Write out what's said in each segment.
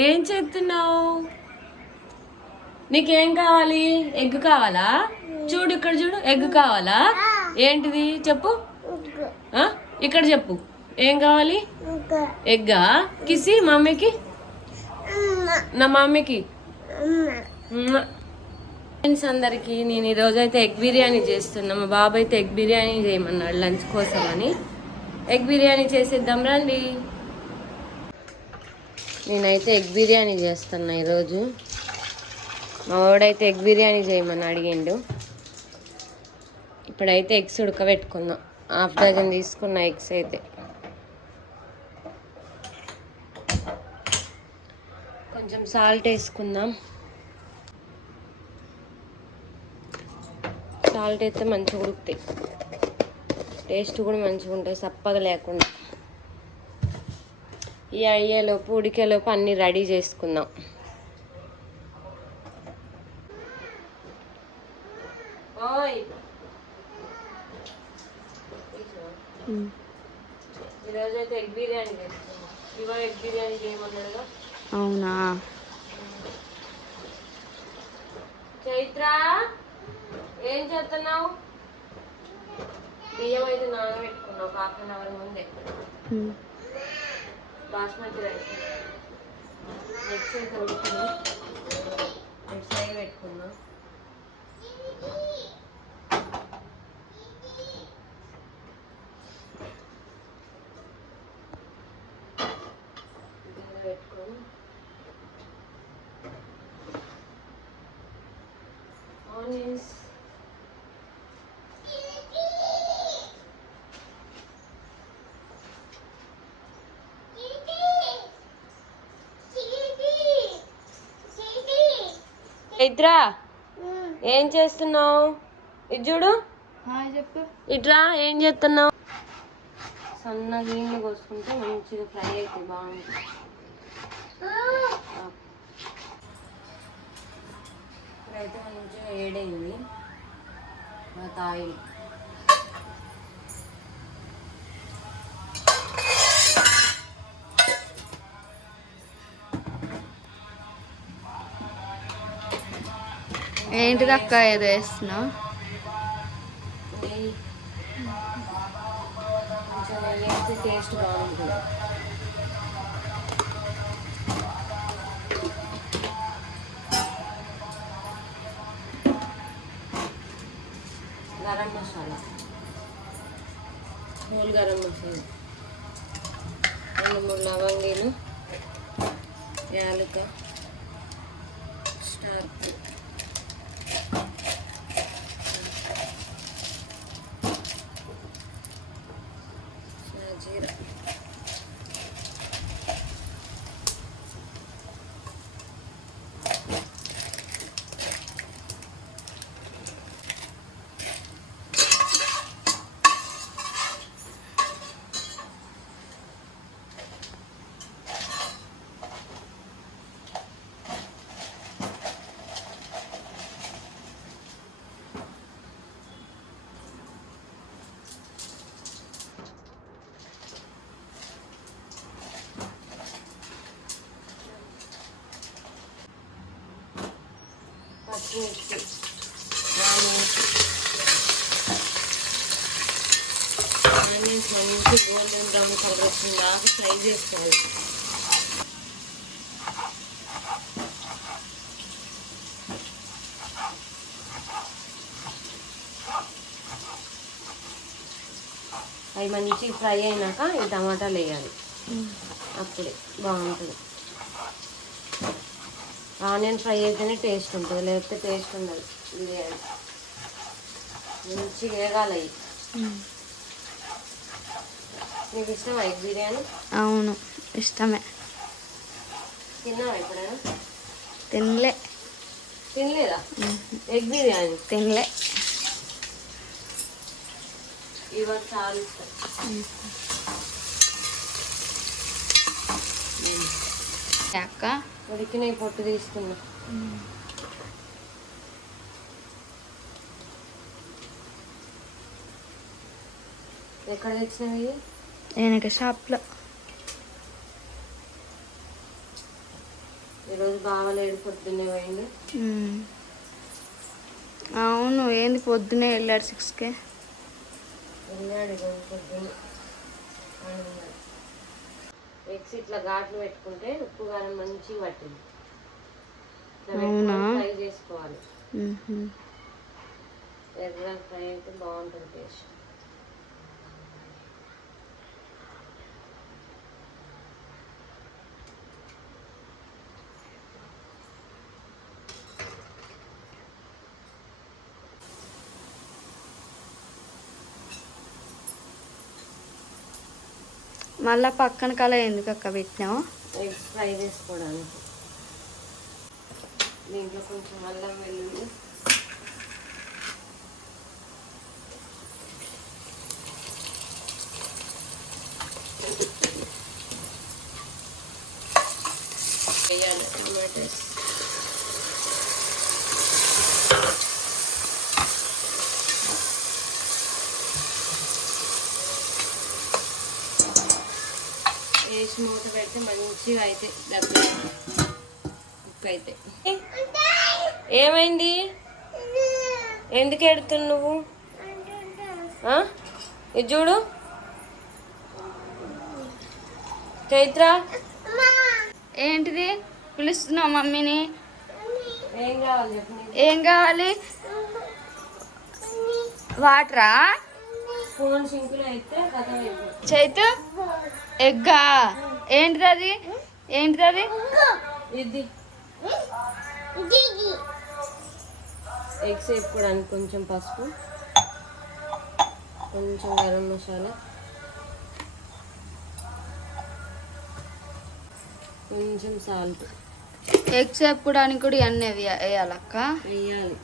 ఏం చేస్తున్నావు? నీకేం కావాలి? ఎగ్ కావాలా? చూడు ఇక్కడ చూడు, ఎగ్ కావాలా? ఏంటిది చెప్పు, ఇక్కడ చెప్పు. ఏం కావాలి? ఎగ్గా? కిసి మమ్మీకి, నా మమ్మీకి. ఫ్రెండ్స్ అందరికి నేను ఈరోజు అయితే ఎగ్ బిర్యానీ చేస్తున్నా. మా బాబు అయితే ఎగ్ బిర్యానీ చేయమన్నాడు లంచ్ కోసం అని. ఎగ్ బిర్యానీ చేసేద్దాం రండి. నేనైతే ఎగ్ బిర్యానీ చేస్తున్నా ఈరోజు. మా వాడైతే ఎగ్ బిర్యానీ చేయమని అడిగిండు. ఇప్పుడైతే ఎగ్స్ ఉడకబెట్టుకుందాం. 1/2 డజన్ తీసుకున్న ఎగ్స్ అయితే. కొంచెం సాల్ట్ వేసుకుందాం. సాల్ట్ అయితే మంచిగా ఉడుకుతాయి, టేస్ట్ కూడా మంచిగా ఉంటాయి, సప్పగా లేకుండా. ఈ అయ్యేలోపు ఉడికేలోపు అన్నీ రెడీ చేసుకుందాం. ఈరోజు అయితే ఎగ్ బిర్యానీ చేస్తున్నాం. ఇవో ఎగ్ బిర్యానీ చేయమన్నాడుగా. అవునా? చైత్ర ఏం చేస్తున్నావు? బియ్యం అయితే నానబెట్టుకున్నావు 1/2 అవర్ ముందే. బాస్మతి రైస్ నెక్స్ట్ అయితే ఉడుకున్నాం. నెక్స్ట్ అవి పెట్టుకున్నాం. పెట్టుకొని ఆనియన్స్, ఇట్రా ఏం చేస్తున్నావు? ఇది చూడు, ఇట్రా ఏం చేస్తున్నావు? సన్న గిన్నె కోసుకుంటే మంచిగా ఫ్రై అయితే బాగుంటుంది. ఇప్పుడైతే మంచిగా వేడైంది ఆయిల్. ఏంటిది అక్క ఏదో వేస్తున్నావు? కొంచెం నెయ్యి వేస్తే టేస్ట్ బాగుంటుంది. గరం మసాలా, హోల్ గరం మసాలా, 2-3 లవంగీలు, యాలక, స్టార్, జీరా, పచ్చిమిర్చి, ఆనియన్స్ మంచి గోల్డెన్ బ్రౌన్ కలర్ వచ్చింది దాకా ఫ్రై చేసుకోవాలి. అవి మంచిగా ఫ్రై అయినాక ఈ టమాటాలు వేయాలి, అప్పుడే బాగుంటుంది. ఆనియన్ ఫ్రై అయితేనే టేస్ట్ ఉంటుంది, లేకపోతే టేస్ట్ ఉండదు బిర్యానీ. మంచిగా వేగాలి అవి. నీకు ఇష్టమా ఎగ్ బిర్యానీ? అవును ఇష్టమే. తిన్నావా ఎప్పుడైనా? తినలేదా ఎగ్ బిర్యానీ? తినలే. ఇవాళ చాలా ఇష్టం. అక్క ఉడికిన పొట్టు తీసుకున్నా. ఎక్కడ తెచ్చినవి? నేను షాప్లో. ఈరోజు బావలేడు పొద్దున్నే పోయిండు. అవును, ఏంది పొద్దునే వెళ్ళాడు 6కే వెళ్ళాడు ఈరోజు పొద్దున్నే. ఎగ్స్ ఇట్లా ఘాట్లు పెట్టుకుంటే ఉప్పు కారం మంచిగా పట్టింది. అవునా? ఫ్రై చేసుకోవాలి. ఎర్ర ఫ్రై అయితే బాగుంటుంది టేస్ట్. మళ్ళా పక్కన కల ఎందుకు అక్క పెట్టినావు? ఎగ్స్ ఫ్రై చేసుకోవడానికి. దీంట్లో కొంచెం అల్లం వెల్లుల్లి, వేయాలి టమాటోస్, వేసి మూత పెడితే మంచిగా అయితే దగ్గర కుక్ అయితే. ఏమైంది? ఎందుకు ఎడుతున్నావు నువ్వు? ఇది చూడు చైత్ర. ఏంటిది పిలుస్తున్నావు మమ్మీని? ఏం కావాలి చెప్పు. ఏం కావాలి? వాటరా? ఫోన్ సింకులో అయితే కథ చైతు ఎగ్గా? ఏంటిది అది? ఏంటిది అది? ఇది ఎగ్స్ వేసుకోవడానికి కొంచెం పసుపు, కొంచెం గరం మసాలా, కొంచెం సాల్ట్. ఎగ్స్ వేపుడానికి కూడా ఇవన్నీ వేయాలక్క? వేయాలి,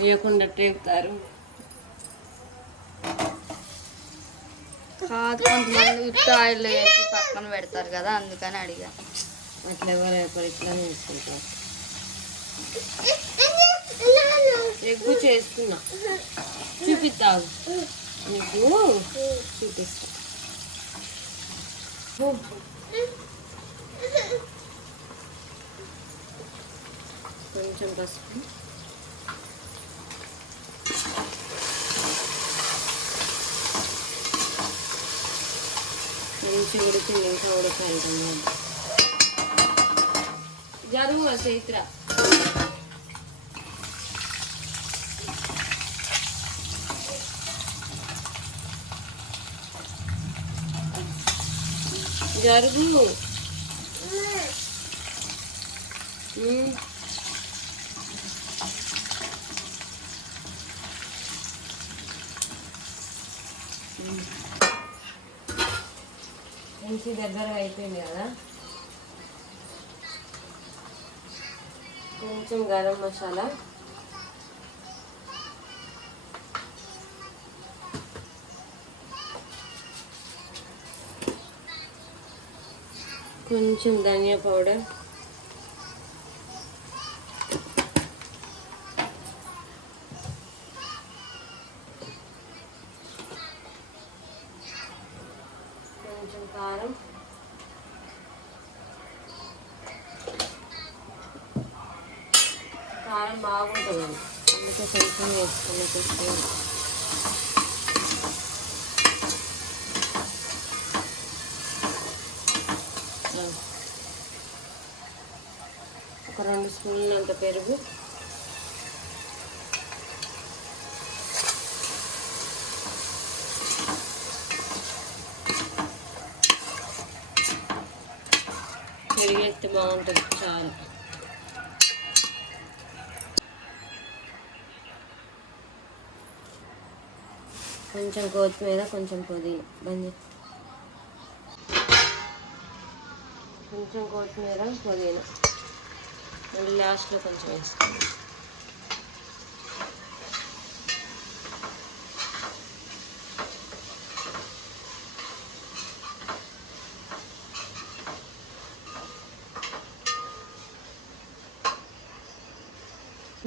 వేయకుండా వేపుతారు. కాదు, కొంతమంది ఉత్త ఆయిల్ వేసి పక్కన పెడతారు కదా, అందుకని అడిగా. అట్లా ఎవరు ఇట్లానే వేసుకుంటారు. ఎగ్గు చేస్తున్నా, చూపిస్తావు నీకు, చూపిస్తా. కొంచెం పసుపు, మంచి ఉడికింది, ఇంకా ఉడకాలి. జరుగు చైత్ర. జరుగు. మంచి దగ్గర అయిపోయింది కదా. కొంచెం గరం మసాలా, కొంచెం ధనియా పౌడర్, కొంచెం కారం, కారం బాగుంటుంది అందుకే కొంచెం వేసుకున్న. ఒక 2 స్పూన్లంత పెరుగు, పెరుగు వేస్తే బాగుంటుంది చాలా. కొంచెం కొత్తిమీర, కొంచెం పుదీనా, కొంచెం కొత్తిమీర పుదీనా మళ్ళీ లాస్ట్లో కొంచెం వేసుకోండి.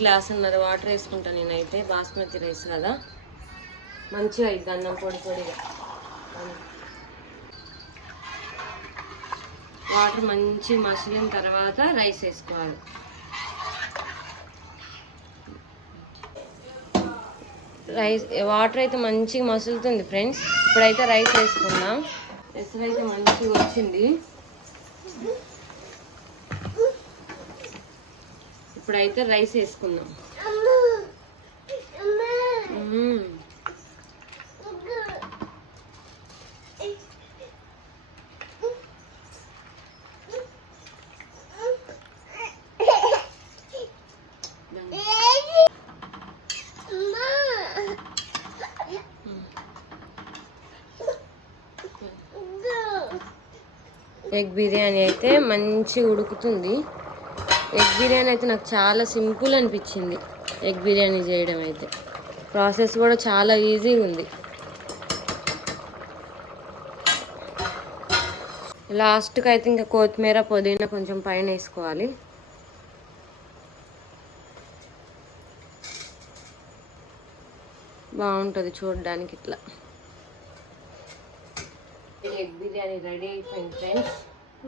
గ్లాసున్నర వాటర్ వేసుకుంటాను నేనైతే. బాస్మతి రైస్ కదా, మంచిగా ఇది అన్నం పొడి పొడిగా. వాటర్ మంచి మసిలిన తర్వాత రైస్ వేసుకోవాలి. వాటర్ అయితే మంచిగా మసులుతుంది ఫ్రెండ్స్. ఇప్పుడైతే రైస్ వేసుకుందాం. ఎసరు అయితే మంచిగా వచ్చింది. ఇప్పుడైతే రైస్ వేసుకుందాం. ఎగ్ బిర్యానీ అయితే మంచిగా ఉడుకుతుంది. ఎగ్ బిర్యానీ అయితే నాకు చాలా సింపుల్ అనిపించింది. ఎగ్ బిర్యానీ చేయడం అయితే ప్రాసెస్ కూడా చాలా ఈజీగా ఉంది. లాస్ట్కి అయితే ఇంకా కొత్తిమీర పుదీనా కొంచెం పైన వేసుకోవాలి. బాగుంటుంది చూడడానికి ఇట్లా. ఎగ్ బిర్యానీ రెడీ అయిపోయింది ఫ్రెండ్స్.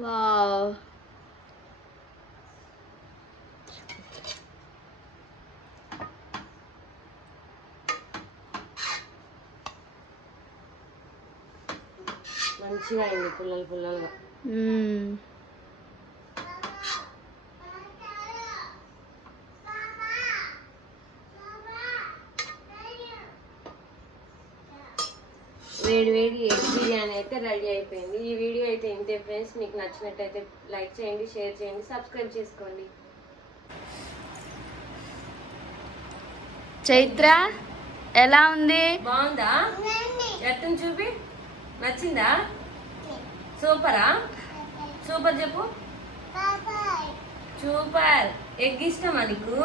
వావ్, మంచిగా అయింది పుల్లలు పుల్లలుగా. వేడి వేడి ఎగ్ బిర్యానీ అయితే రెడీ అయిపోయింది. ఈ వీడియో అయితే ఇంతే ఫ్రెండ్స్. మీకు నచ్చినట్టయితే లైక్ చేయండి, షేర్ చేయండి, సబ్స్క్రైబ్ చేసుకోండి. చైత్ర ఎలా ఉంది? బాగుందా? ఎట్టని చూపి. నచ్చిందా? సూపరా? సూపర్ చెప్పు. సూపర్. ఎగ్ ఇష్టమా నీకు?